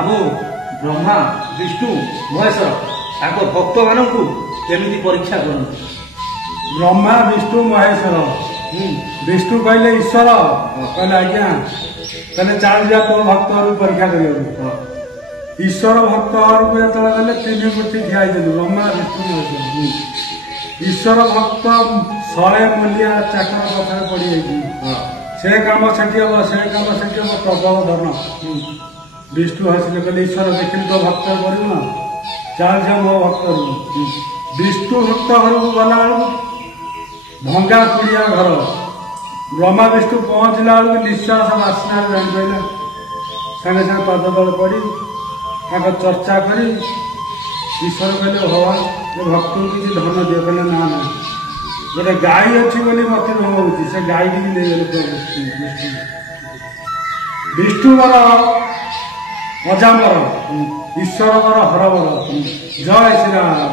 ଆମ ବ୍ରହ୍ମା ବିଷ୍ଣୁ ମହେଶ୍ୱର ତାଙ୍କ ଭକ୍ତମାନଙ୍କୁ କେମିତି ପରୀକ୍ଷା କରନ୍ତି? ब्रह्मा विष्णु महेश्वर विष्णु कहले ईश्वर कहले आज्ञा कहले चाल जा तो भक्त परीक्षा कर ईश्वर भक्त जो गले तीन मूर्ति ठिया ब्रह्मा विष्णु महेश्वर ईश्वर भक्त शहे मूलिया चाकर कथा पड़ी से काम से हम से काम से हम प्रबल धन विष्णु हसिले कहले ईश्वर देखिए तो भक्त कर चाल जा मो भक्त विष्णु भक्त घर को गला भंगा कुड़िया घर ब्रह्मा विष्णु पहुंचला बेलू निश्वास बास्ना जान सागे सागे पद तल पड़ी चर्चा कर ईश्वर कहले भगवान ये भक्त किसी धन दियो कहले ना ना गोटे गाई अच्छी बोली मत भंग से गाई की नहीं गले विष्णुवर अजामर ईश्वर हरवर जय श्री राम।